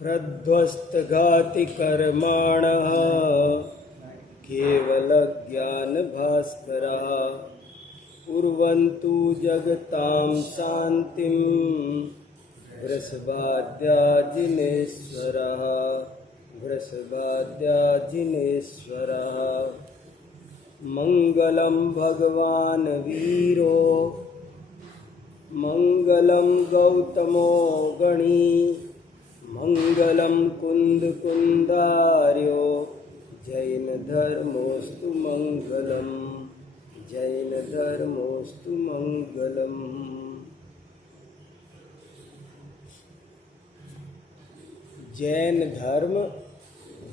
प्रध्वस्तघातिकर्माणः केवलज्ञानभास्करः कुर्वन्तु जगतां शान्तिं वृषभाद्याजिनेश्वरः वृषभाद्याजिनेश्वरः। मङ्गलं भगवान् वीरो मङ्गलं गौतमो गणी मङ्गलं कुन्दकुन्दार्यो जैनधर्मोऽस्तु मङ्गलम् जैनधर्मोऽस्तु मङ्गलम्। जैन धर्म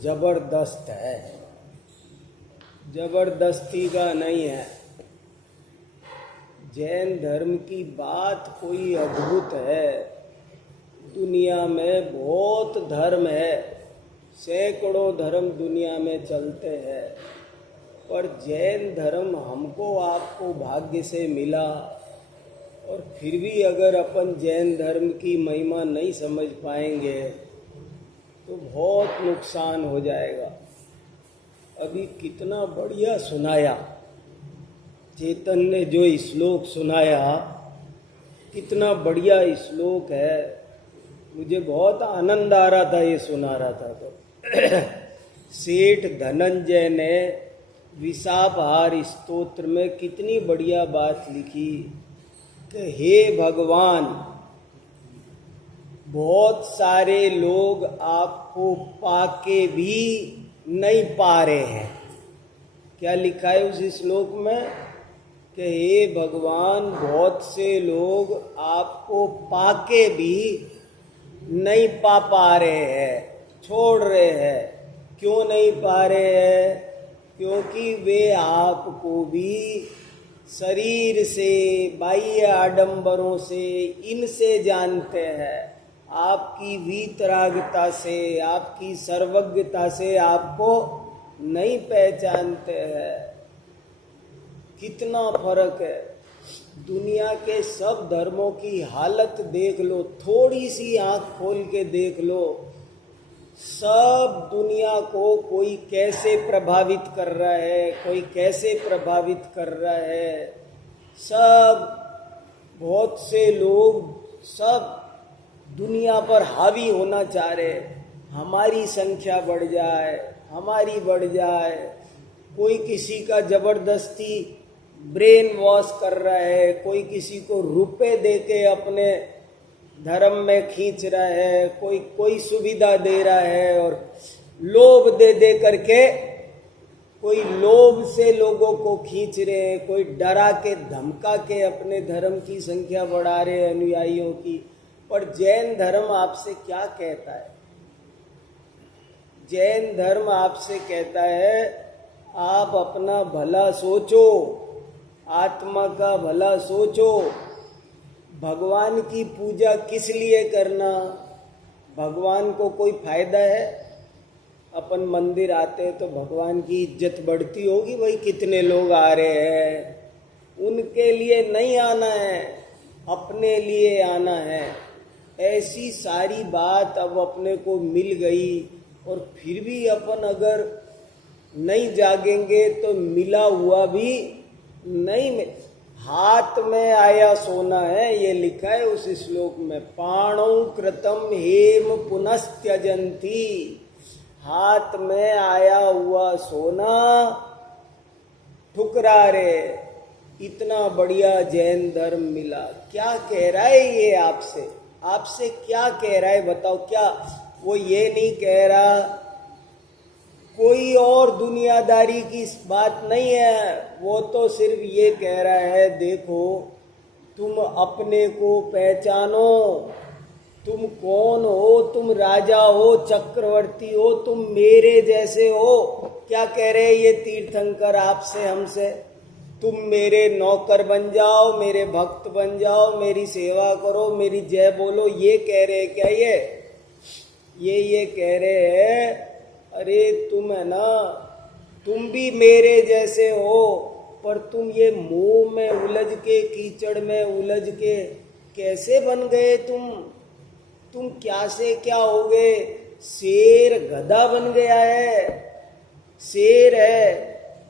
जबरदस्त है, जबरदस्ती का नहीं है। जैन धर्म की बात कोई अद्भुत है। दुनिया में बहुत धर्म है, सैकड़ों धर्म दुनिया में चलते हैं, पर जैन धर्म हमको आपको भाग्य से मिला। और फिर भी अगर अपन जैन धर्म की महिमा नहीं समझ पाएंगे तो बहुत नुकसान हो जाएगा। अभी कितना बढ़िया सुनाया चेतन ने, जो श्लोक सुनाया कितना बढ़िया श्लोक है। मुझे बहुत आनंद आ रहा था ये सुना रहा था तो। सेठ धनंजय ने विशापहार स्तोत्र में कितनी बढ़िया बात लिखी कि हे भगवान, बहुत सारे लोग आपको पाके भी नहीं पा रहे हैं। क्या लिखा है उस श्लोक में कि हे भगवान, बहुत से लोग आपको पाके भी नहीं पा रहे हैं, छोड़ रहे हैं। क्यों नहीं पा रहे हैं? क्योंकि वे आपको भी शरीर से, बाह्य आडंबरों से, इनसे जानते हैं। आपकी वीतरागता से, आपकी सर्वज्ञता से आपको नहीं पहचानते हैं। कितना फर्क है। दुनिया के सब धर्मों की हालत देख लो, थोड़ी सी आंख खोल के देख लो। सब दुनिया को कोई कैसे प्रभावित कर रहा है, कोई कैसे प्रभावित कर रहा है। सब बहुत से लोग सब दुनिया पर हावी होना चाह रहे, हमारी संख्या बढ़ जाए, हमारी बढ़ जाए। कोई किसी का जबरदस्ती ब्रेन वॉश कर रहा है, कोई किसी को रुपए दे के अपने धर्म में खींच रहा है, कोई सुविधा दे रहा है, और लोभ दे दे करके कोई लोभ से लोगों को खींच रहे हैं, कोई डरा के धमका के अपने धर्म की संख्या बढ़ा रहे हैं, अनुयायियों की। पर जैन धर्म आपसे क्या कहता है? जैन धर्म आपसे कहता है आप अपना भला सोचो, आत्मा का भला सोचो। भगवान की पूजा किस लिए करना? भगवान को कोई फायदा है? अपन मंदिर आते हैं तो भगवान की इज्जत बढ़ती होगी, भाई कितने लोग आ रहे हैं। उनके लिए नहीं आना है, अपने लिए आना है। ऐसी सारी बात अब अपने को मिल गई, और फिर भी अपन अगर नहीं जागेंगे तो मिला हुआ भी नहीं मिल। हाथ में आया सोना है, ये लिखा है उस श्लोक में। पाणौ कृतम हेम पुनस्त्यजंती। हाथ में आया हुआ सोना ठुकरा रे। इतना बढ़िया जैन धर्म मिला। क्या कह रहा है ये आपसे? आपसे क्या कह रहा है बताओ? क्या वो ये नहीं कह रहा, कोई और दुनियादारी की बात नहीं है। वो तो सिर्फ ये कह रहा है, देखो तुम अपने को पहचानो, तुम कौन हो? तुम राजा हो, चक्रवर्ती हो, तुम मेरे जैसे हो। क्या कह रहे ये तीर्थंकर आपसे, हमसे? तुम मेरे नौकर बन जाओ, मेरे भक्त बन जाओ, मेरी सेवा करो, मेरी जय बोलो, ये कह रहे क्या? ये कह रहे हैं अरे तुम है ना, तुम भी मेरे जैसे हो, पर तुम ये मोह में उलझ के, कीचड़ में उलझ के कैसे बन गए तुम? तुम क्या से क्या हो गए, शेर गधा बन गया है, शेर है।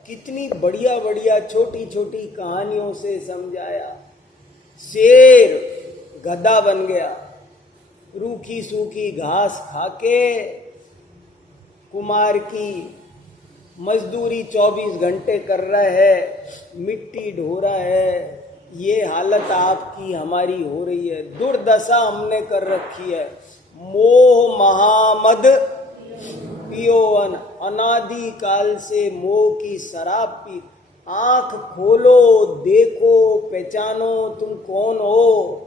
कितनी बढ़िया बढ़िया छोटी छोटी कहानियों से समझाया, शेर गधा बन गया, रूखी सूखी घास खाके कुमार की मजदूरी 24 घंटे कर रहा है, मिट्टी ढो रहा है। ये हालत आपकी हमारी हो रही है, दुर्दशा हमने कर रखी है। मोह महामद पियोवन, अनादि काल से मोह की शराब पी। आंख खोलो, देखो, पहचानो तुम कौन हो।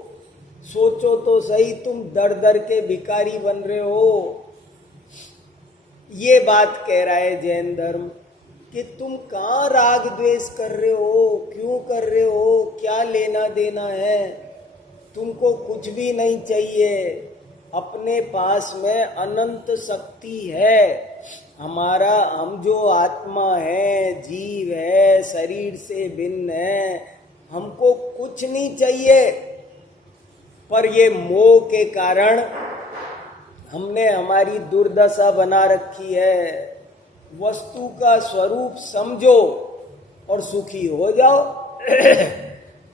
सोचो तो सही, तुम दर दर के भिखारी बन रहे हो। ये बात कह रहा है जैन धर्म कि तुम कहाँ राग द्वेष कर रहे हो, क्यों कर रहे हो, क्या लेना देना है, तुमको कुछ भी नहीं चाहिए। अपने पास में अनंत शक्ति है। हमारा, हम जो आत्मा है, जीव है, शरीर से भिन्न है, हमको कुछ नहीं चाहिए। पर ये मोह के कारण हमने हमारी दुर्दशा बना रखी है। वस्तु का स्वरूप समझो और सुखी हो जाओ।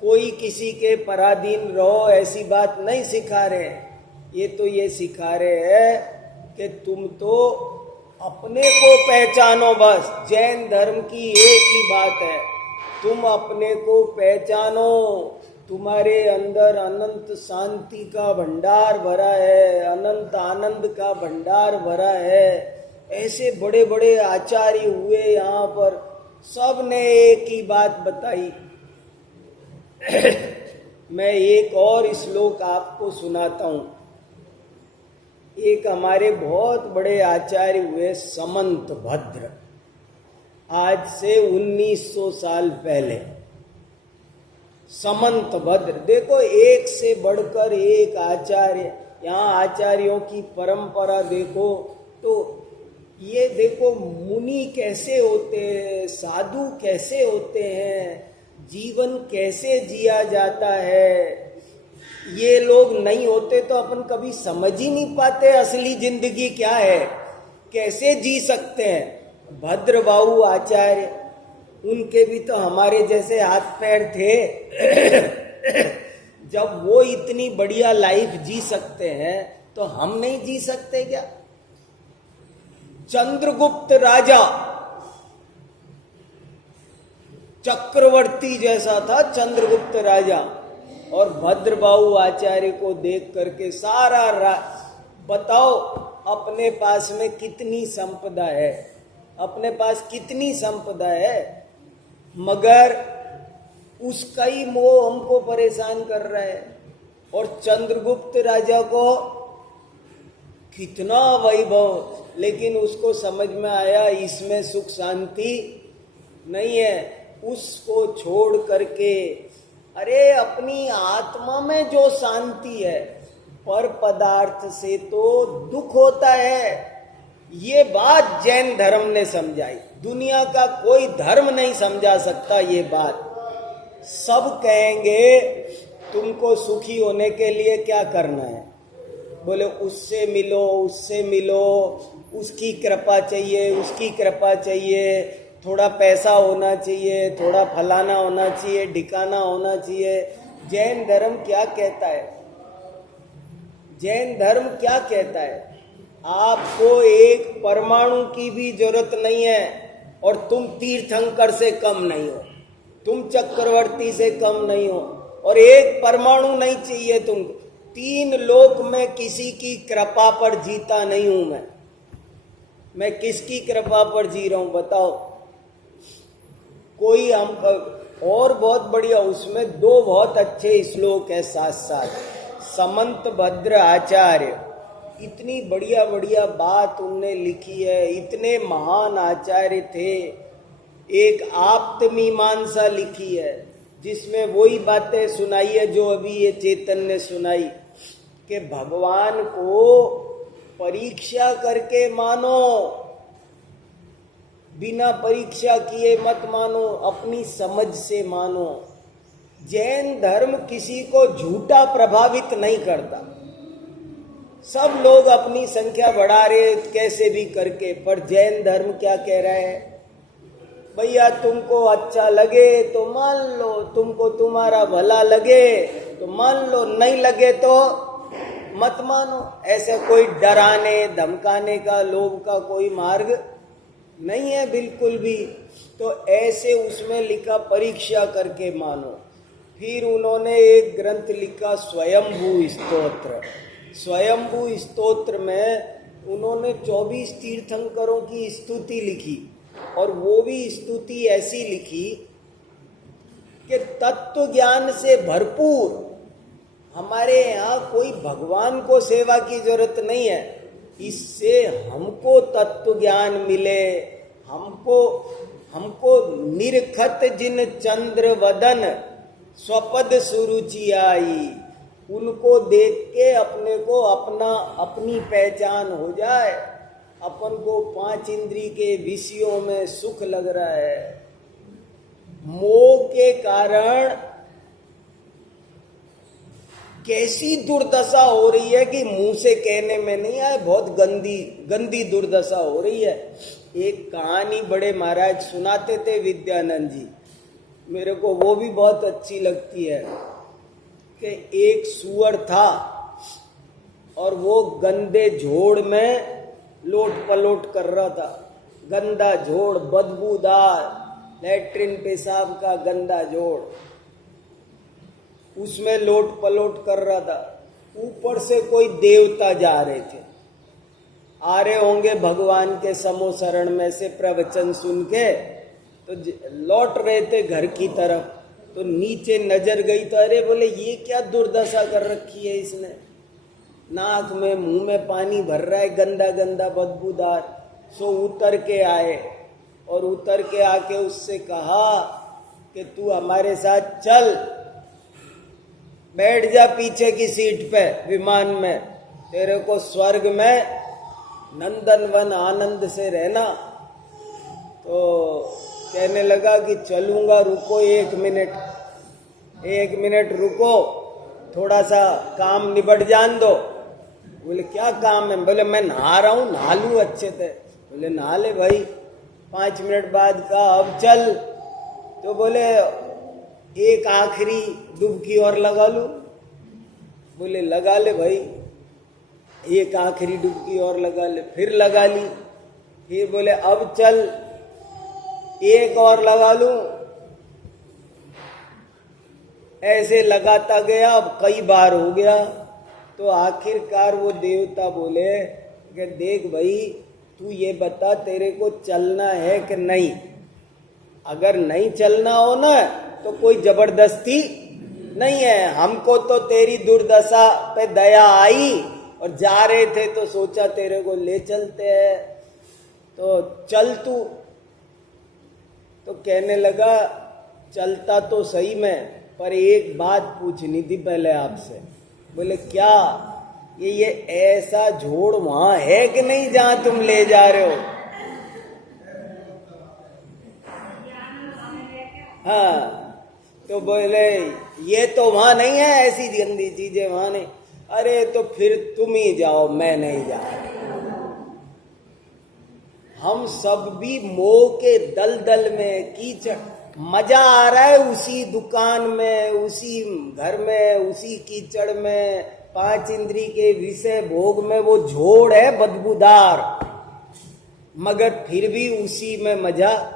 कोई किसी के पराधीन रहो, ऐसी बात नहीं सिखा रहे। ये तो ये सिखा रहे हैं कि तुम तो अपने को पहचानो। बस जैन धर्म की एक ही बात है, तुम अपने को पहचानो। तुम्हारे अंदर अनंत शांति का भंडार भरा है, अनंत आनंद का भंडार भरा है। ऐसे बड़े बड़े आचार्य हुए यहाँ पर, सब ने एक ही बात बताई। मैं एक और श्लोक आपको सुनाता हूँ। एक हमारे बहुत बड़े आचार्य हुए समंत भद्र, आज से 1900 साल पहले। समंत भद्र, देखो एक से बढ़कर एक आचार्य। यहाँ आचार्यों की परंपरा देखो तो ये देखो, मुनि कैसे होते हैं, साधु कैसे होते हैं, जीवन कैसे जिया जाता है। ये लोग नहीं होते तो अपन कभी समझ ही नहीं पाते असली जिंदगी क्या है, कैसे जी सकते हैं। भद्रबाहु आचार्य, उनके भी तो हमारे जैसे हाथ पैर थे। जब वो इतनी बढ़िया लाइफ जी सकते हैं तो हम नहीं जी सकते क्या? चंद्रगुप्त राजा चक्रवर्ती जैसा था चंद्रगुप्त राजा, और भद्रबाहु आचार्य को देख करके बताओ अपने पास में कितनी संपदा है, अपने पास कितनी संपदा है, मगर उसका ही मोह हमको परेशान कर रहा है। और चंद्रगुप्त राजा को कितना वैभव, लेकिन उसको समझ में आया इसमें सुख शांति नहीं है। उसको छोड़ करके, अरे अपनी आत्मा में जो शांति है, पर पदार्थ से तो दुख होता है। ये बात जैन धर्म ने समझाई, दुनिया का कोई धर्म नहीं समझा सकता ये बात। सब कहेंगे तुमको सुखी होने के लिए क्या करना है, बोले उससे मिलो, उससे मिलो, उसकी कृपा चाहिए, उसकी कृपा चाहिए, थोड़ा पैसा होना चाहिए, थोड़ा फलाना होना चाहिए, ढिकाना होना चाहिए। जैन धर्म क्या कहता है? जैन धर्म क्या कहता है? आपको एक परमाणु की भी जरूरत नहीं है, और तुम तीर्थंकर से कम नहीं हो, तुम चक्रवर्ती से कम नहीं हो, और एक परमाणु नहीं चाहिए तुमको। 3 लोक में किसी की कृपा पर जीता नहीं हूं मैं किसकी कृपा पर जी रहा हूं बताओ? कोई हम, और बहुत बढ़िया, उसमें 2 बहुत अच्छे श्लोक है साथ साथ। समंत भद्र आचार्य, इतनी बढ़िया बढ़िया बात उनने लिखी है, इतने महान आचार्य थे। एक आप्त मीमांसा लिखी है, जिसमें वही बातें सुनाई है जो अभी ये चेतन ने सुनाई, कि भगवान को परीक्षा करके मानो, बिना परीक्षा किए मत मानो, अपनी समझ से मानो। जैन धर्म किसी को झूठा प्रभावित नहीं करता। सब लोग अपनी संख्या बढ़ा रहे कैसे भी करके, पर जैन धर्म क्या कह रहा है? भैया तुमको अच्छा लगे तो मान लो, तुमको तुम्हारा भला लगे तो मान लो, नहीं लगे तो मत मानो। ऐसा कोई डराने धमकाने का, लोभ का कोई मार्ग नहीं है बिल्कुल भी। तो ऐसे उसमें लिखा परीक्षा करके मानो। फिर उन्होंने एक ग्रंथ लिखा स्वयंभू स्तोत्र। स्वयंभू स्तोत्र में उन्होंने 24 तीर्थंकरों की स्तुति लिखी, और वो भी स्तुति ऐसी लिखी कि तत्व ज्ञान से भरपूर। हमारे यहाँ कोई भगवान को सेवा की जरूरत नहीं है, इससे हमको तत्व ज्ञान मिले, हमको निरखत जिन चंद्र वदन स्वपद सुरुचि आई, उनको देख के अपने को अपनी पहचान हो जाए। अपन को 5 इंद्री के विषयों में सुख लग रहा है, मोह के कारण कैसी दुर्दशा हो रही है कि मुंह से कहने में नहीं आए, बहुत गंदी दुर्दशा हो रही है। एक कहानी बड़े महाराज सुनाते थे, विद्यानंद जी, मेरे को वो भी बहुत अच्छी लगती है कि एक सुअर था और वो गंदे झोड़ में लोट पलोट कर रहा था। गंदा झोड़, बदबूदार, लैट्रिन पेशाब का गंदा झोड़, उसमें लोट पलोट कर रहा था। ऊपर से कोई देवता जा रहे थे, आ रहे होंगे भगवान के समोसरण में से प्रवचन सुन के, तो लौट रहे थे घर की तरफ। तो नीचे नजर गई तो अरे बोले ये क्या दुर्दशा कर रखी है इसने, नाक में मुंह में पानी भर रहा है, गंदा गंदा बदबूदार। सो उतर के आए, और उतर के आके उससे कहा कि तू हमारे साथ चल, बैठ जा पीछे की सीट पे विमान में, तेरे को स्वर्ग में नंदनवन आनंद से रहना। तो कहने लगा कि चलूंगा, रुको 1 मिनट रुको, थोड़ा सा काम निबट जान दो। बोले क्या काम है? बोले मैं नहा रहा हूँ, नहा लूँ अच्छे से। बोले नहा ले भाई। 5 मिनट बाद कहा अब चल, तो बोले एक आखिरी डुबकी और लगा लूँ। बोले लगा ले भाई, एक आखिरी डुबकी और लगा ले। फिर लगा ली। फिर बोले अब चल, एक और लगा लूं। ऐसे लगाता गया, अब कई बार हो गया। तो आखिरकार वो देवता बोले कि देख भाई, तू ये बता तेरे को चलना है कि नहीं। अगर नहीं चलना हो ना तो कोई जबरदस्ती नहीं है। हमको तो तेरी दुर्दशा पे दया आई और जा रहे थे तो सोचा तेरे को ले चलते हैं, तो चल तू। तो कहने लगा चलता तो सही में, पर एक बात पूछनी थी पहले आपसे। बोले क्या? ये ऐसा झोड़ वहां है कि नहीं जहां तुम ले जा रहे हो? हाँ, तो बोले ये तो वहां नहीं है, ऐसी गंदी चीजें वहां नहीं। अरे तो फिर तुम ही जाओ, मैं नहीं जा रहा। हम सब भी मोह के दलदल में, कीचड़, मजा आ रहा है उसी दुकान में, उसी घर में, उसी कीचड़ में, 5 इंद्री के विषय भोग में। वो झोड़ है बदबूदार, मगर फिर भी उसी में मजा।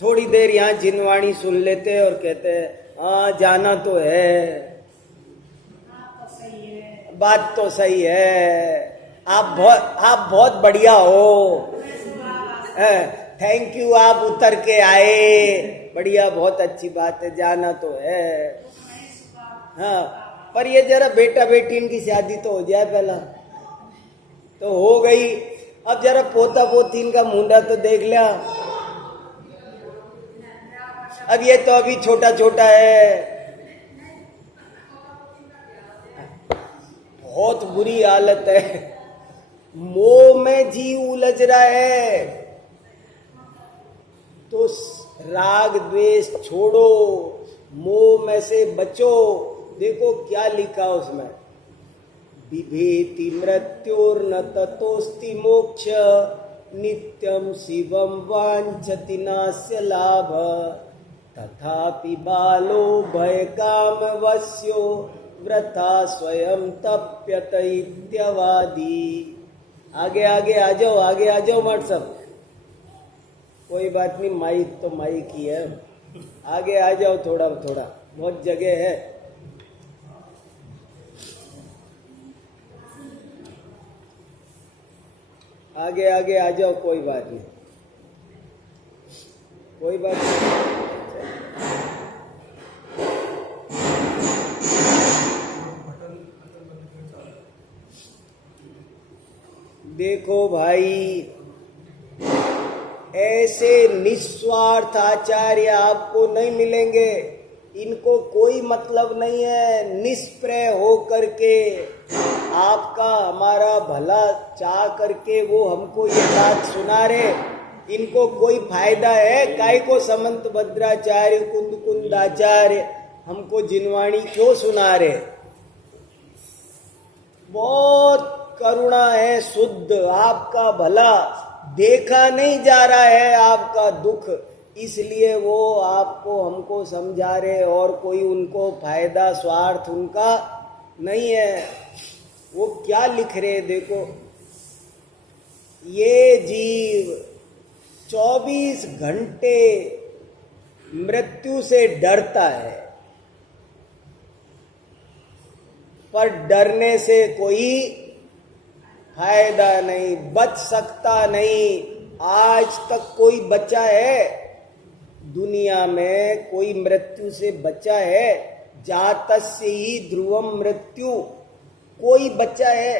थोड़ी देर यहाँ जिनवाणी सुन लेते और कहते हाँ जाना तो है, बात तो सही है, आप बहुत बढ़िया हो, थैंक यू, आप उतर के आए, बढ़िया, बहुत अच्छी बात है, जाना तो है। हाँ, पर ये जरा बेटा बेटी इनकी शादी तो हो जाए पहला। तो हो गई, अब जरा पोता पोती इनका मुंडा तो देख लिया। अब ये तो अभी छोटा छोटा है, बहुत बुरी हालत है, मोह में जी उलझ रहा है। तो राग द्वेष छोड़ो, मोह में से बचो। देखो क्या लिखा उसमें, बिभेति मृत्योर्न ततोस्ति मोक्ष नित्यं शिवं वाञ्छति नास्य लाभ तथापि बालो भयकामवश्यो वृथा स्वयं तप्यत इत्यवादी। आगे आगे आ जाओ मत सब, कोई बात नहीं, माइक तो माइक ही है, आगे आ जाओ थोड़ा थोड़ा, बहुत जगह है। आगे आगे आ जाओ, कोई बात नहीं, कोई बात नहीं। देखो भाई, ऐसे निस्वार्थ आचार्य आपको नहीं मिलेंगे। इनको कोई मतलब नहीं है, निष्प्रय हो करके आपका हमारा भला चाह करके वो हमको ये बात सुना रहे। इनको कोई फायदा है? काय को समंत भद्राचार्य कुंद कुंदाचार्य हमको जिनवाणी क्यों सुना रहे? बहुत करुणा है शुद्ध, आपका भला देखा नहीं जा रहा है, आपका दुख, इसलिए वो आपको हमको समझा रहे, और कोई उनको फायदा स्वार्थ उनका नहीं है। वो क्या लिख रहे देखो, ये जीव 24 घंटे मृत्यु से डरता है, पर डरने से कोई फायदा नहीं, बच सकता नहीं। आज तक कोई बचा है दुनिया में? कोई मृत्यु से बचा है? जातस्य ही ध्रुवम मृत्यु, कोई बचा है?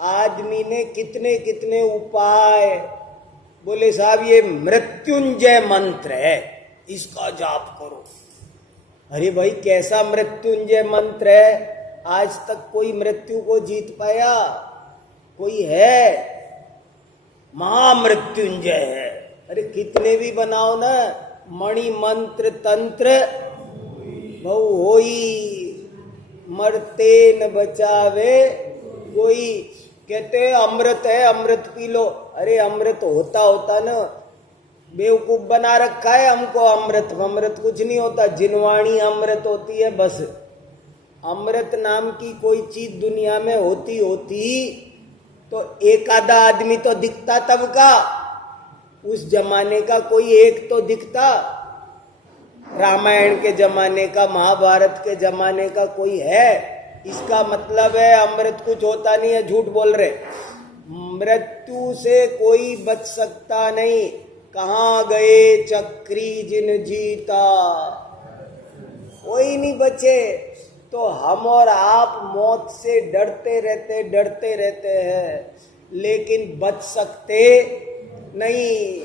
आदमी ने कितने कितने उपाय बोले, साहब ये मृत्युंजय मंत्र है, इसका जाप करो। अरे भाई, कैसा मृत्युंजय मंत्र है? आज तक कोई मृत्यु को जीत पाया? कोई है? महामृत्युंजय है। अरे कितने भी बनाओ ना, मणि मंत्र तंत्र बहु होई, मरते न बचावे कोई। कहते हैं अमृत है, अमृत पी लो। अरे अमृत होता ना, बेवकूफ बना रखा है हमको। अमृत अमृत कुछ नहीं होता, जिनवाणी अमृत होती है बस। अमृत नाम की कोई चीज दुनिया में होती तो एक आधा आदमी तो दिखता तब का, उस जमाने का कोई एक तो दिखता। रामायण के जमाने का, महाभारत के जमाने का कोई है? इसका मतलब है अमृत कुछ होता नहीं है, झूठ बोल रहे। मृत्यु से कोई बच सकता नहीं। कहाँ गए चक्री जिन जीता, कोई नहीं बचे। तो हम और आप मौत से डरते रहते हैं, लेकिन बच सकते नहीं।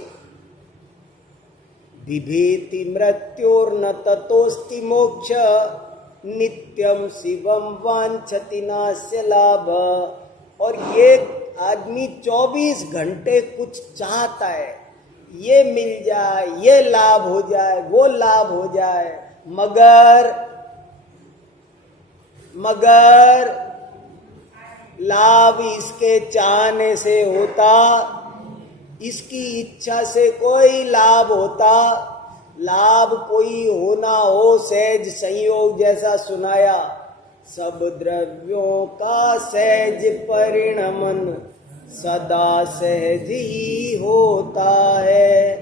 बिभेति मृत्योर्न ततोस्ति मोक्ष नित्यम शिवम वांछति नास्य लाभ। और ये आदमी 24 घंटे कुछ चाहता है, ये मिल जाए, ये लाभ हो जाए, वो लाभ हो जाए, मगर लाभ इसके चाहने से होता, इसकी इच्छा से कोई लाभ होता। लाभ कोई होना हो, सहज संयोग जैसा सुनाया, सब द्रव्यों का सहज परिणमन सदा सहज ही होता है।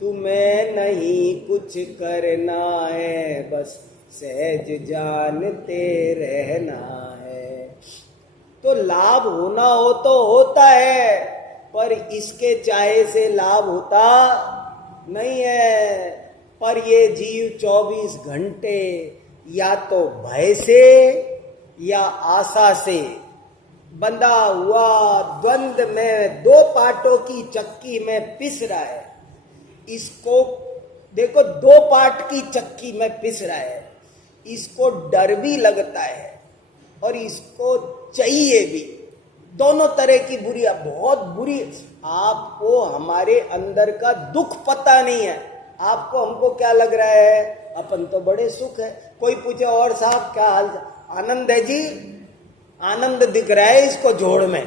तुम्हें नहीं कुछ करना है, बस सहज जानते रहना है। तो लाभ होना हो तो होता है, पर इसके चाहे से लाभ होता नहीं है। पर ये जीव 24 घंटे या तो भय से या आशा से बंधा हुआ द्वंद में, दो पाटों की चक्की में पिस रहा है। इसको देखो, दो पाट की चक्की में पिस रहा है। इसको डर भी लगता है और इसको चाहिए भी। दोनों तरह की बुरी, बहुत बुरी। आपको हमारे अंदर का दुख पता नहीं है। आपको हमको क्या लग रहा है, अपन तो बड़े सुख है। कोई पूछे और साहब क्या हाल, आनंद है जी, आनंद दिख रहा है इसको जोड़ में।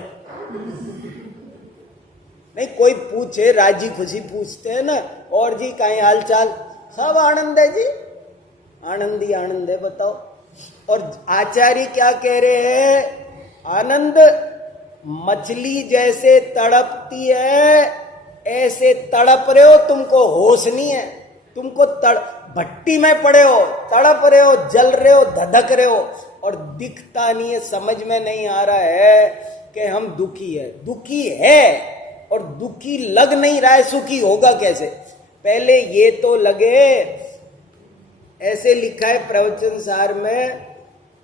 नहीं, कोई पूछे राजी खुशी पूछते हैं ना, और जी कहीं हाल चाल, सब आनंद है जी, आनंद ही आनंद है, बताओ। और आचार्य क्या कह रहे हैं? आनंद मछली जैसे तड़पती है ऐसे तड़प रहे हो, तुमको होश नहीं है, तुमको भट्टी में पड़े हो, तड़प रहे हो, जल रहे हो, धधक रहे हो, और दिखता नहीं है, समझ में नहीं आ रहा है कि हम दुखी है। दुखी है और दुखी लग नहीं रहा है, सुखी होगा कैसे? पहले ये तो लगे। ऐसे लिखा है प्रवचन सार में,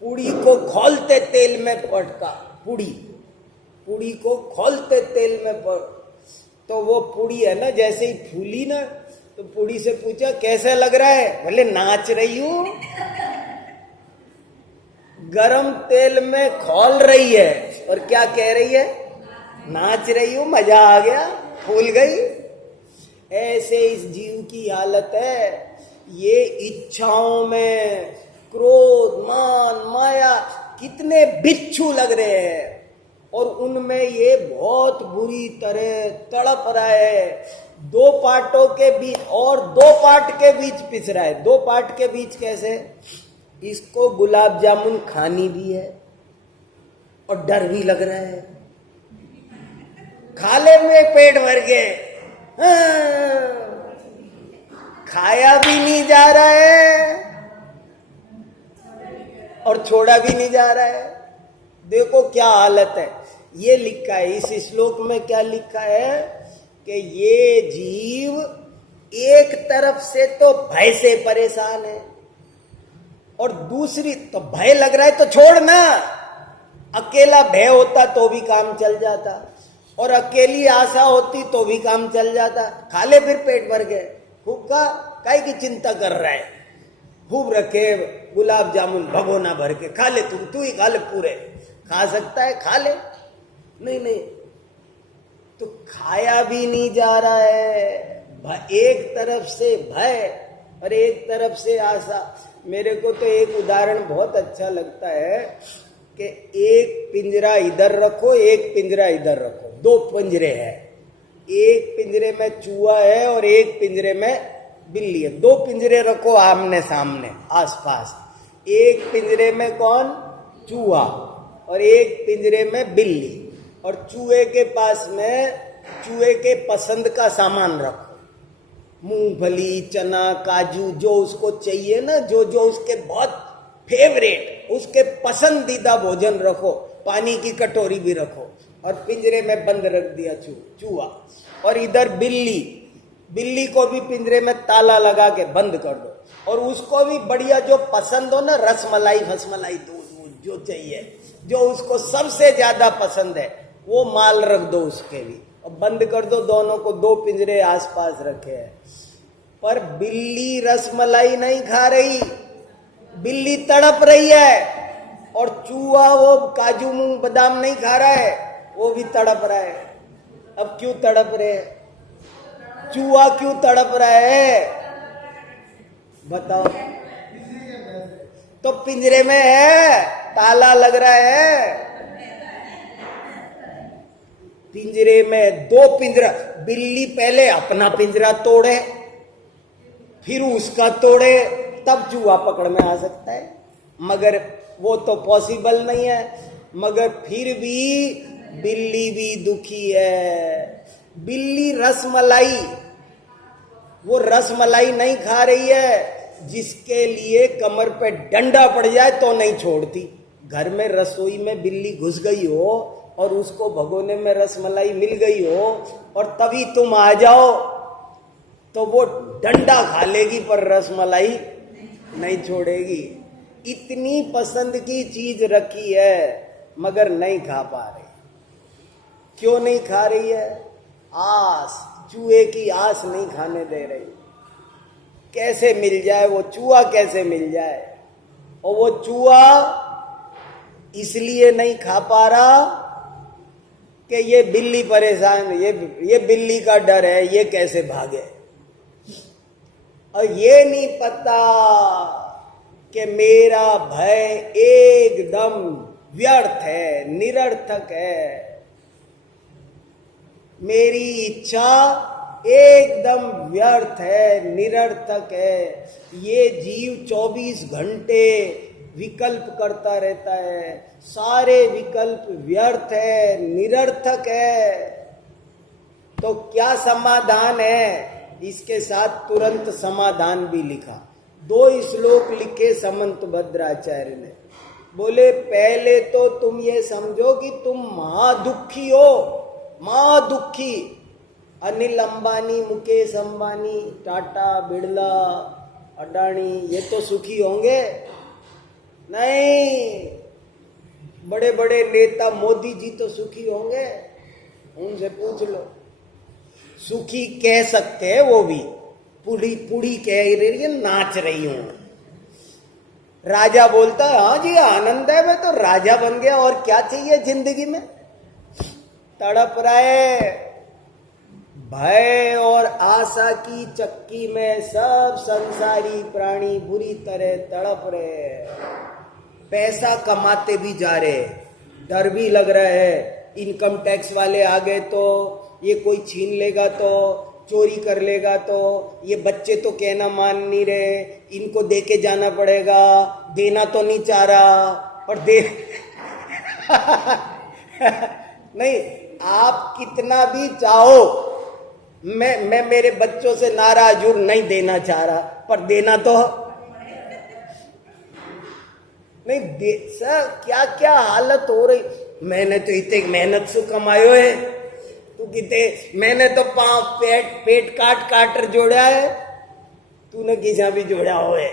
पूड़ी को खोलते तेल में पटका, पूड़ी को खोलते तेल में तो वो पूड़ी है ना, जैसे ही फूली ना, तो पूड़ी से पूछा कैसे लग रहा है? बोले नाच रही हूं। गरम तेल में खोल रही है और क्या कह रही है? नाच रही हूं, मजा आ गया, फूल गई। ऐसे इस जीव की हालत है। ये इच्छाओं में क्रोध, मान, माया, कितने बिच्छू लग रहे हैं, और उनमें ये बहुत बुरी तरह तड़प रहा है। दो पार्टों के बीच, और दो पार्ट के बीच पिस रहा है। दो पार्ट के बीच कैसे? इसको गुलाब जामुन खानी भी है और डर भी लग रहा है। खा ले में पेट भर के, खाया भी नहीं जा रहा है और छोड़ा भी नहीं जा रहा है। देखो क्या हालत है। ये लिखा है इस श्लोक में, क्या लिखा है कि ये जीव एक तरफ से तो भय से परेशान है, और दूसरी तो भय लग रहा है तो छोड़ ना। अकेला भय होता तो भी काम चल जाता, और अकेली आशा होती तो भी काम चल जाता। खा ले फिर पेट भर के, खूब का काहे की चिंता कर रहा है? खूब रखे गुलाब जामुन भगोना भर के, खा ले, तू ही खा ले, पूरे खा सकता है, खा ले। नहीं, तो खाया भी नहीं जा रहा है। एक तरफ से भय और एक तरफ से आशा। मेरे को तो एक उदाहरण बहुत अच्छा लगता है कि एक पिंजरा इधर रखो, एक पिंजरा इधर रखो, दो पिंजरे हैं। एक पिंजरे में चूहा है और एक पिंजरे में बिल्ली है। दो पिंजरे रखो आमने सामने आसपास। एक पिंजरे में कौन? चूहा, और एक पिंजरे में बिल्ली। और चूहे के पास में चूहे के पसंद का सामान रखो, मूंगफली, चना, काजू, जो उसको चाहिए ना, जो जो उसके बहुत फेवरेट, उसके पसंदीदा भोजन रखो। पानी की कटोरी भी रखो, और पिंजरे में बंद रख दिया चूहा। और इधर बिल्ली को भी पिंजरे में ताला लगा के बंद कर दो, और उसको भी बढ़िया जो पसंद हो ना, रसमलाई, फसमलाई, दूध जो चाहिए, जो उसको सबसे ज्यादा पसंद है, वो माल रख दो उसके भी, और बंद कर दो। दोनों को दो पिंजरे आसपास रखे हैं। पर बिल्ली रसमलाई नहीं खा रही, बिल्ली तड़प रही है, और चूहा वो काजू, मूंग, बादाम नहीं खा रहा है, वो भी तड़प रहा है। अब क्यों तड़प रहे हैं? चूहा क्यों तड़प रहा है? बताओ। तो पिंजरे में है, ताला लग रहा है। पिंजरे में दो पिंजरा, बिल्ली पहले अपना पिंजरा तोड़े, फिर उसका तोड़े, तब चूहा पकड़ में आ सकता है। मगर वो तो पॉसिबल नहीं है। मगर फिर भी बिल्ली भी दुखी है। बिल्ली रसमलाई, वो रसमलाई नहीं खा रही है, जिसके लिए कमर पे डंडा पड़ जाए तो नहीं छोड़ती। घर में रसोई में बिल्ली घुस गई हो और उसको भगोने में रसमलाई मिल गई हो, और तभी तुम आ जाओ, तो वो डंडा खा लेगी पर रसमलाई नहीं छोड़ेगी। इतनी पसंद की चीज रखी है मगर नहीं खा पा रही। क्यों नहीं खा रही है? आस, चूहे की आस नहीं खाने दे रही। कैसे मिल जाए वो चूहा, कैसे मिल जाए? और वो चूहा इसलिए नहीं खा पा रहा कि ये बिल्ली परेशान, ये बिल्ली का डर है, ये कैसे भागे। और ये नहीं पता कि मेरा भय एकदम व्यर्थ है, निरर्थक है। मेरी इच्छा एकदम व्यर्थ है, निरर्थक है। ये जीव 24 घंटे विकल्प करता रहता है, सारे विकल्प व्यर्थ है, निरर्थक है। तो क्या समाधान है? इसके साथ तुरंत समाधान भी लिखा। 2 श्लोक लिखे समंत भद्राचार्य ने। बोले पहले तो तुम ये समझो कि तुम महादुखी हो, महादुखी। अनिल अंबानी, मुकेश अंबानी, टाटा, बिड़ला, अडानी ये तो सुखी होंगे? नहीं। बड़े बड़े नेता मोदी जी तो सुखी होंगे? उनसे पूछ लो। सुखी कह सकते हैं वो भी, पूरी पूरी कह रही है, नाच रही हूं। राजा बोलता है हाँ जी आनंद है, मैं तो राजा बन गया, और क्या चाहिए जिंदगी में। तड़प रहे, भय और आशा की चक्की में सब संसारी प्राणी बुरी तरह तड़प रहे। पैसा कमाते भी जा रहे, डर भी लग रहा है, इनकम टैक्स वाले आ गए तो ये कोई छीन लेगा, तो चोरी कर लेगा, तो ये बच्चे तो कहना मान नहीं रहे, इनको दे के जाना पड़ेगा, देना तो नहीं चाह रहा, पर दे नहीं, आप कितना भी चाहो, मैं मेरे बच्चों से नाराज हूं, नहीं देना चाह रहा, पर देना तो नहीं दे। सर क्या क्या हालत हो रही। मैंने तो इतने मेहनत से कमायो है, तू कितने, मैंने तो पांव पेट काट काट जोड़ा है, तूने किसा भी जोड़ा हो है।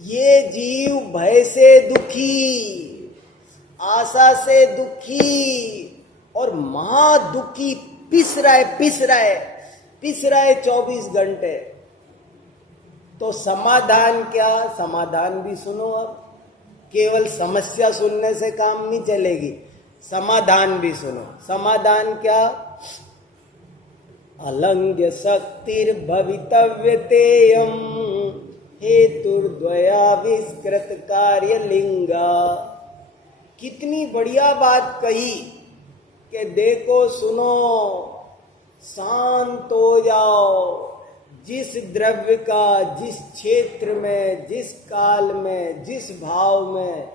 ये जीव भय से दुखी, आशा से दुखी और महादुखी पिस रहा है 24 घंटे। तो समाधान क्या? समाधान भी सुनो। अब केवल समस्या सुनने से काम नहीं चलेगी, समाधान भी सुनो। समाधान क्या? अलंघ्य शक्तिर भवितव्य तेयम हेतुर्द्वयाविष्कृत कार्य लिंगा। कितनी बढ़िया बात कही कि देखो सुनो, शांत हो जाओ। जिस द्रव्य का, जिस क्षेत्र में, जिस काल में, जिस भाव में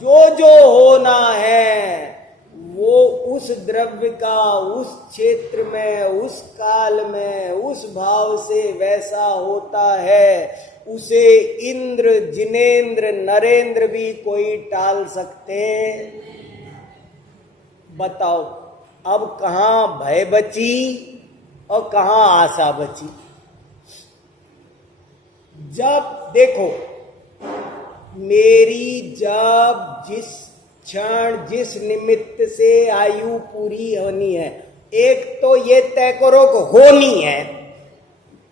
जो जो होना है, वो उस द्रव्य का, उस क्षेत्र में, उस काल में, उस भाव से वैसा होता है। उसे इंद्र, जिनेंद्र, नरेंद्र भी कोई टाल सकते? बताओ, अब कहां भय बची और कहां आशा बची? जब देखो, मेरी जब जिस क्षण, जिस निमित्त से आयु पूरी होनी है, एक तो ये तय करो कि होनी है,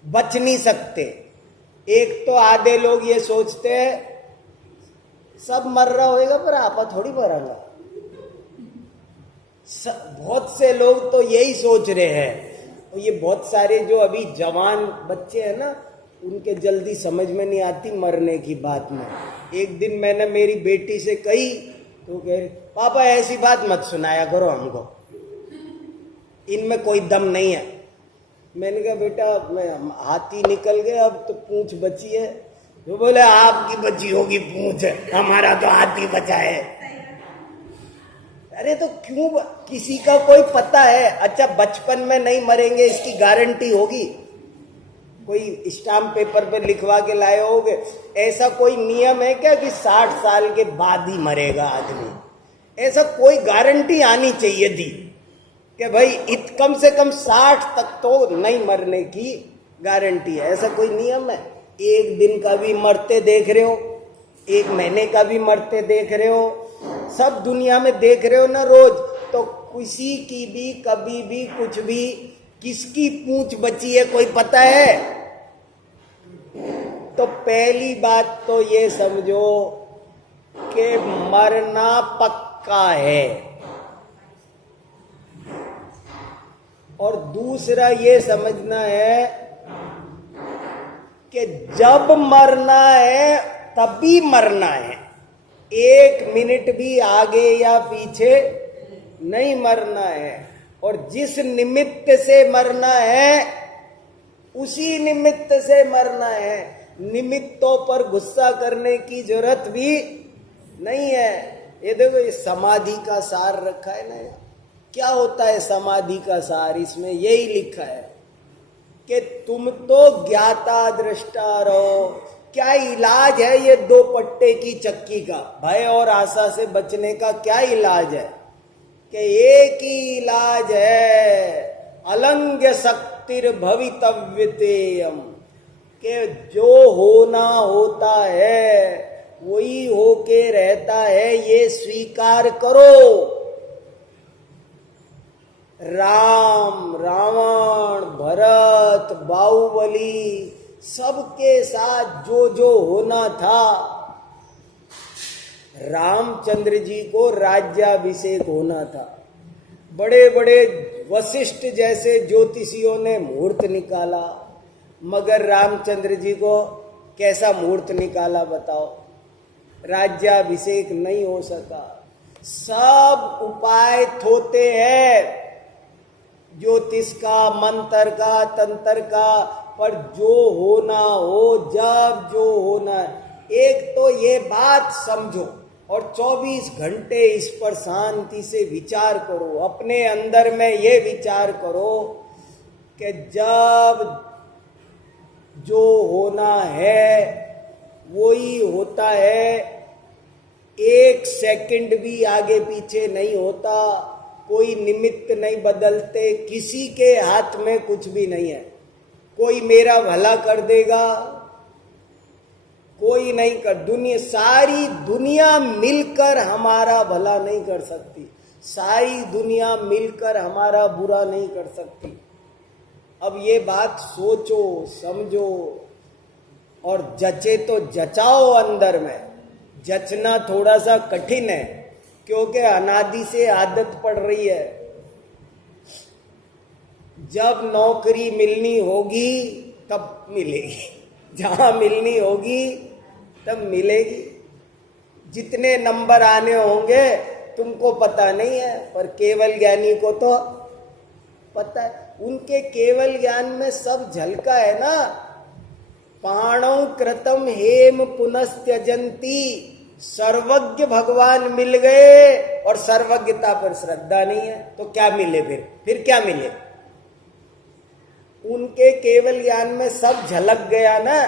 बच नहीं सकते। एक तो आधे लोग ये सोचते हैं सब मर रहा होएगा पर आपा थोड़ी मरेगा। बहुत से लोग तो यही सोच रहे हैं। और ये बहुत सारे जो अभी जवान बच्चे हैं ना, उनके जल्दी समझ में नहीं आती मरने की बात में। एक दिन मैंने मेरी बेटी से कही तो कह रही, पापा ऐसी बात मत सुनाया करो हमको, इनमें कोई दम नहीं है। मैंने कहा बेटा, मैं हाथी निकल गए, अब तो पूंछ बची है। वो बोले आपकी बची होगी पूंछ, हमारा तो हाथी बचा है। अरे तो क्यों, किसी का कोई पता है? अच्छा बचपन में नहीं मरेंगे इसकी गारंटी होगी? कोई स्टाम्प पेपर पे लिखवा के लाए होगे? ऐसा कोई नियम है क्या कि 60 साल के बाद ही मरेगा आदमी? ऐसा कोई गारंटी आनी चाहिए थी कि भाई कम से कम 60 तक तो नहीं मरने की गारंटी है। ऐसा कोई नियम है? एक दिन का भी मरते देख रहे हो, 1 महीने का भी मरते देख रहे हो, सब दुनिया में देख रहे हो ना रोज। तो किसी की भी कभी भी कुछ भी, किसकी पूंछ बची है कोई पता है? तो पहली बात तो ये समझो कि मरना पक्का है। और दूसरा ये समझना है कि जब मरना है तभी मरना है, 1 मिनट भी आगे या पीछे नहीं मरना है। और जिस निमित्त से मरना है उसी निमित्त से मरना है। निमित्तों पर गुस्सा करने की जरूरत भी नहीं है। ये देखो, ये समाधि का सार रखा है ना। क्या होता है समाधि का सार? इसमें यही लिखा है कि तुम तो ज्ञाता दृष्टा रहो। क्या इलाज है ये 2 पट्टे की चक्की का? भय और आशा से बचने का क्या इलाज है? कि एक ही इलाज है, अलंघ्य शक्तिर भवितव्यतेयम, कि जो होना होता है वही होके रहता है, ये स्वीकार करो। राम, रावण, भरत, बाहुबली सबके साथ जो जो होना था, रामचंद्र जी को राज्याभिषेक होना था। बड़े बड़े वशिष्ठ जैसे ज्योतिषियों ने मुहूर्त निकाला, मगर रामचंद्र जी को कैसा मुहूर्त निकाला बताओ? राज्याभिषेक नहीं हो सका। सब उपाय थोते हैं, ज्योतिष का, मंत्र का, तंत्र का, पर जो होना हो, जब जो होना है। एक तो ये बात समझो और 24 घंटे इस पर शांति से विचार करो। अपने अंदर में ये विचार करो कि जब जो होना है वही होता है, 1 सेकंड भी आगे पीछे नहीं होता, कोई निमित्त नहीं बदलते, किसी के हाथ में कुछ भी नहीं है। कोई मेरा भला कर देगा, कोई नहीं कर, सारी दुनिया मिलकर हमारा भला नहीं कर सकती, सारी दुनिया मिलकर हमारा बुरा नहीं कर सकती। अब ये बात सोचो, समझो और जचे तो जचाओ अंदर में। जचना थोड़ा सा कठिन है क्योंकि अनादि से आदत पड़ रही है। जब नौकरी मिलनी होगी तब मिलेगी, जहां मिलनी होगी तब मिलेगी। जितने नंबर आने होंगे तुमको पता नहीं है, पर केवल ज्ञानी को तो पता है। उनके केवल ज्ञान में सब झलका है ना। पाणौ कृतम हेम पुनस्त्यजंती, सर्वज्ञ भगवान मिल गए और सर्वज्ञता पर श्रद्धा नहीं है तो क्या मिले? फिर क्या मिले? उनके केवल ज्ञान में सब झलक गया ना।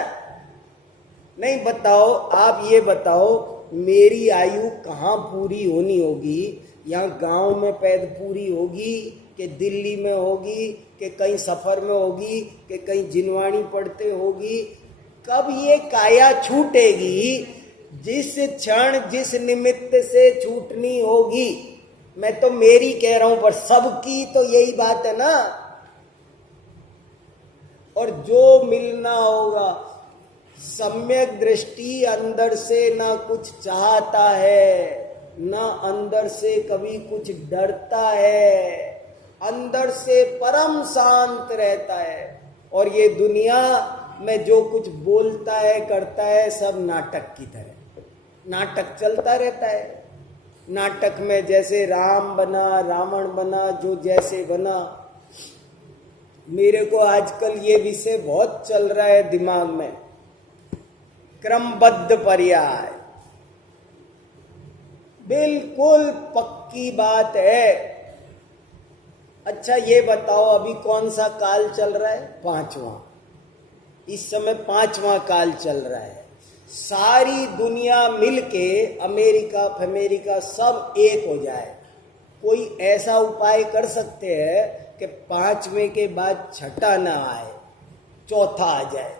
नहीं, बताओ, आप ये बताओ, मेरी आयु कहाँ पूरी होनी होगी? यहाँ गांव में पैद पूरी होगी कि दिल्ली में होगी कि कहीं सफर में होगी कि कहीं जिनवाणी पढ़ते होगी? कब ये काया छूटेगी? जिस क्षण जिस निमित्त से छूटनी होगी। मैं तो मेरी कह रहा हूं, पर सबकी तो यही बात है ना। और जो मिलना होगा, सम्यक दृष्टि अंदर से ना कुछ चाहता है, ना अंदर से कभी कुछ डरता है, अंदर से परम शांत रहता है। और ये दुनिया में जो कुछ बोलता है, करता है, सब नाटक की तरह नाटक चलता रहता है। नाटक में जैसे राम बना, रावण बना, जो जैसे बना। मेरे को आजकल ये विषय बहुत चल रहा है दिमाग में, क्रमबद्ध पर्याय। बिल्कुल पक्की बात है। अच्छा ये बताओ, अभी कौन सा काल चल रहा है? 5वां। इस समय 5वां काल चल रहा है। सारी दुनिया मिलके, अमेरिका सब एक हो जाए, कोई ऐसा उपाय कर सकते हैं कि 5वें के बाद छठा ना आए, चौथा आ जाए।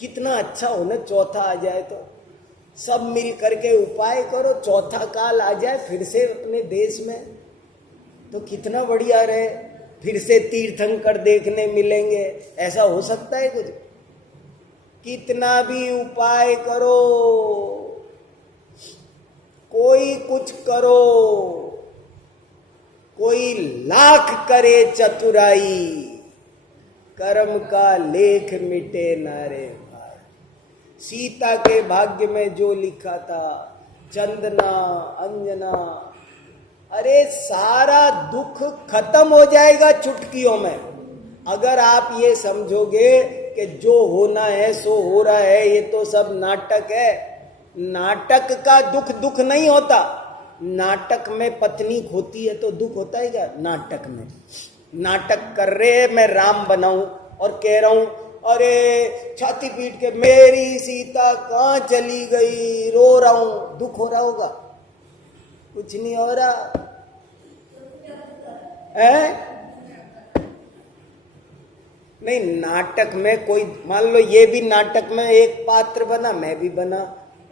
कितना अच्छा हो ना, चौथा आ जाए तो। सब मिल करके उपाय करो, चौथा काल आ जाए फिर से अपने देश में, तो कितना बढ़िया रहे। फिर से तीर्थंकर देखने मिलेंगे। ऐसा हो सकता है कुछ? कितना भी उपाय करो, कोई कुछ करो, कोई लाख करे चतुराई, कर्म का लेख मिटे ना रे भाई। सीता के भाग्य में जो लिखा था, चंदना अंजना, अरे सारा दुख खत्म हो जाएगा चुटकियों में। अगर आप ये समझोगे कि जो होना है सो हो रहा है, ये तो सब नाटक है। नाटक का दुख दुख नहीं होता। नाटक में पत्नी खोती है तो दुख होता है क्या? नाटक में नाटक कर रहे मैं राम बनाऊं और कह रहा हूं अरे छाती पीट के मेरी सीता कहां चली गई, रो रहा हूं, दुख हो रहा होगा? कुछ नहीं हो रहा है। नहीं, नाटक में कोई, मान लो ये भी नाटक में एक पात्र बना, मैं भी बना,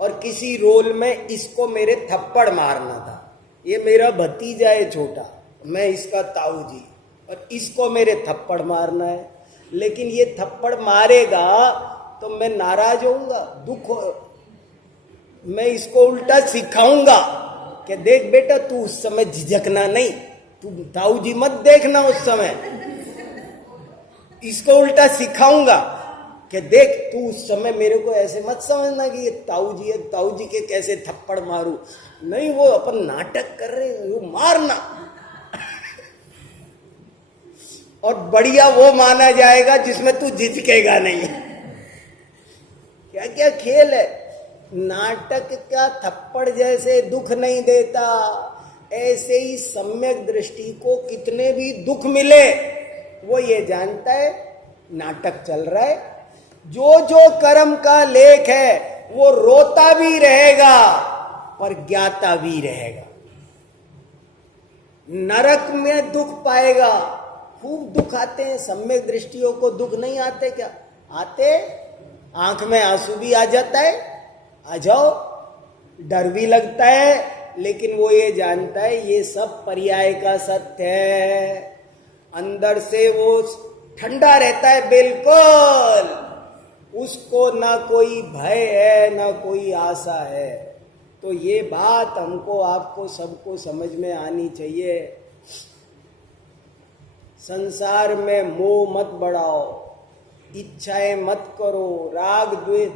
और किसी रोल में इसको मेरे थप्पड़ मारना था। ये मेरा भतीजा है छोटा, मैं इसका ताऊ जी, और इसको मेरे थप्पड़ मारना है। लेकिन ये थप्पड़ मारेगा तो मैं नाराज होऊंगा, दुख हो, मैं इसको उल्टा सिखाऊंगा कि देख बेटा तू उस समय झिझकना नहीं, तू ताऊ जी मत देखना उस समय। इसको उल्टा सिखाऊंगा कि देख तू उस समय मेरे को ऐसे मत समझना कि ये ताऊ जी है, ताऊ जी के कैसे थप्पड़ मारू। नहीं, वो अपन नाटक कर रहे हैं, वो मारना। और बढ़िया वो माना जाएगा जिसमें तू झिझकेगा नहीं। क्या क्या खेल है। नाटक का थप्पड़ जैसे दुख नहीं देता, ऐसे ही सम्यक दृष्टि को कितने भी दुख मिले वो ये जानता है नाटक चल रहा है। जो जो कर्म का लेख है वो रोता भी रहेगा पर ज्ञाता भी रहेगा। नरक में दुख पाएगा, खूब दुख आते हैं। सम्यक दृष्टियों को दुख नहीं आते क्या? आते, आंख में आंसू भी आ जाता है, आ जाओ, डर भी लगता है, लेकिन वो ये जानता है ये सब पर्याय का सत्य है। अंदर से वो ठंडा रहता है बिल्कुल, उसको ना कोई भय है ना कोई आशा है। तो ये बात हमको आपको सबको समझ में आनी चाहिए। संसार में मोह मत बढ़ाओ, इच्छाएं मत करो, राग द्वेष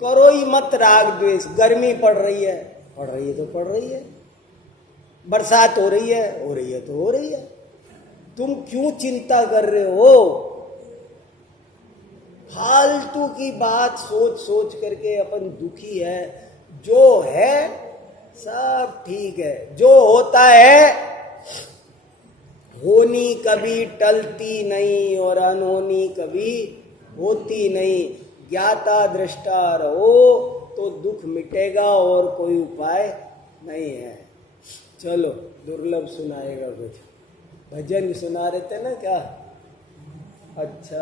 करो ही मत। राग द्वेष, गर्मी पड़ रही है तो पड़ रही है, बरसात हो रही है तो हो रही है। तुम क्यों चिंता कर रहे हो? फालतू की बात सोच सोच करके अपन दुखी है। जो है सब ठीक है, जो होता है होनी कभी टलती नहीं और अनहोनी कभी होती नहीं। ज्ञाता दृष्टा रहो तो दुख मिटेगा और कोई उपाय नहीं है। चलो दुर्लभ सुनाएगा कुछ, भजन सुना रहे थे ना क्या? अच्छा